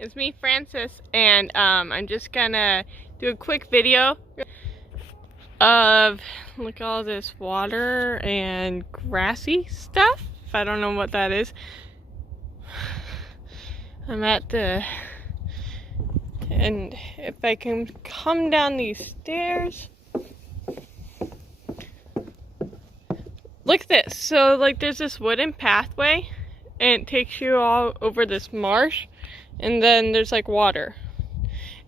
It's me, Francis, and I'm just gonna do a quick video of look at all this water and grassy stuff. I don't know what that is. I'm at the, and if I can come down these stairs, look at this. So like there's this wooden pathway and it takes you all over this marsh, and then there's like water.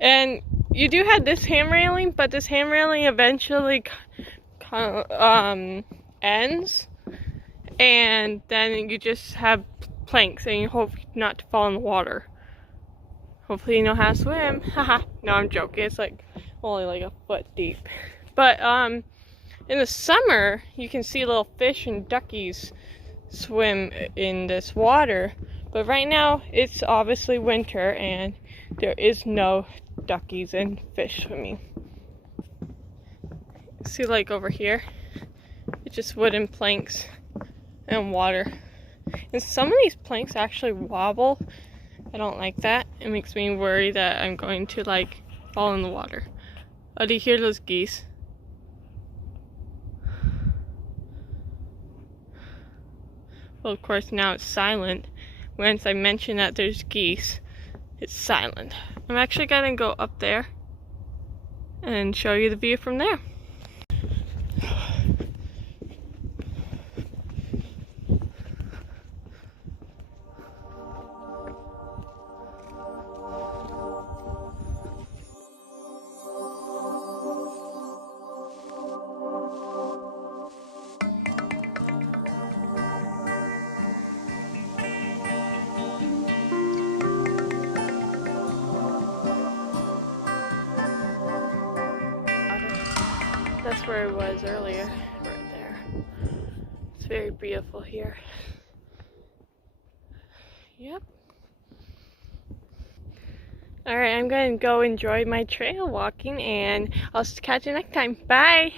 And you do have this hand railing, but this hand railing eventually ends, and then you just have planks, and you hope not to fall in the water. Hopefully you know how to swim. Haha. No, I'm joking. It's like only like a foot deep. But in the summer, you can see little fish and duckies swim in this water. But right now, it's obviously winter, and there is no duckies and fish swimming. See, like over here, it's just wooden planks and water. And some of these planks actually wobble. I don't like that. It makes me worry that I'm going to like fall in the water. Oh, do you hear those geese? Well, of course, now it's silent. Once I mention that there's geese, it's silent. I'm actually gonna go up there and show you the view from there. That's where I was earlier, right there. It's very beautiful here. Yep. Alright, I'm going to go enjoy my trail walking, and I'll catch you next time. Bye!